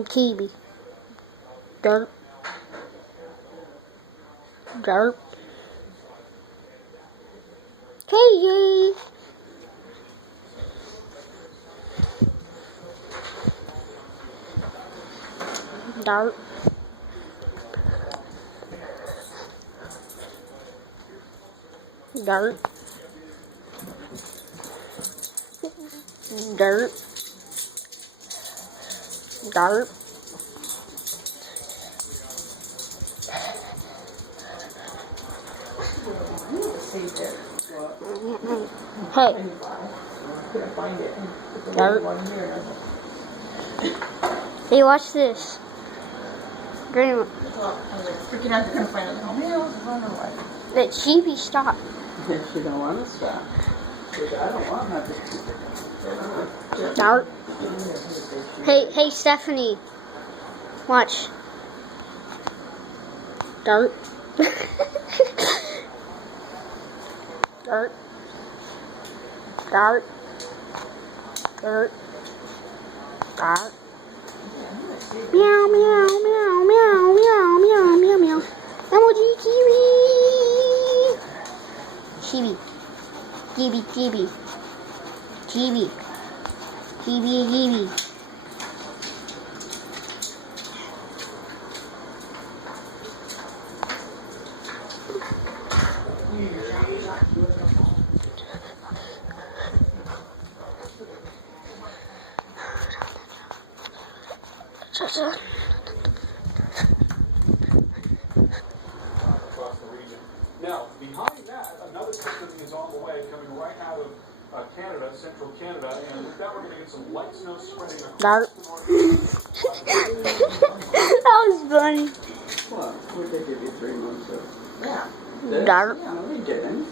Kiwi. Derp. Derp. Kiwi. Derp. Dirt. Dirt. Dirt. Hey. Dirt. Hey, watch this. Green. Freaking out, they're gonna find out. Let Chibi stop. She don't want to stop. I don't want nothing. Dirt. Hey, Stephanie. Watch. Dirt. Dirt. Dirt. Dirt. Dirt. Meow, meow, meow, meow, meow, meow, meow, meow. MLG Kiwi. Kiwi. Kiwi, Kiwi. Kiwi. Kiwi, Kiwi. Now, behind that, another system is on the way, coming right out of Canada, central Canada, and with that we're going to get some light snow spreading across the north. That was funny. What? Would they give you 3 months of... Yeah. This? Dirt. No, they didn't.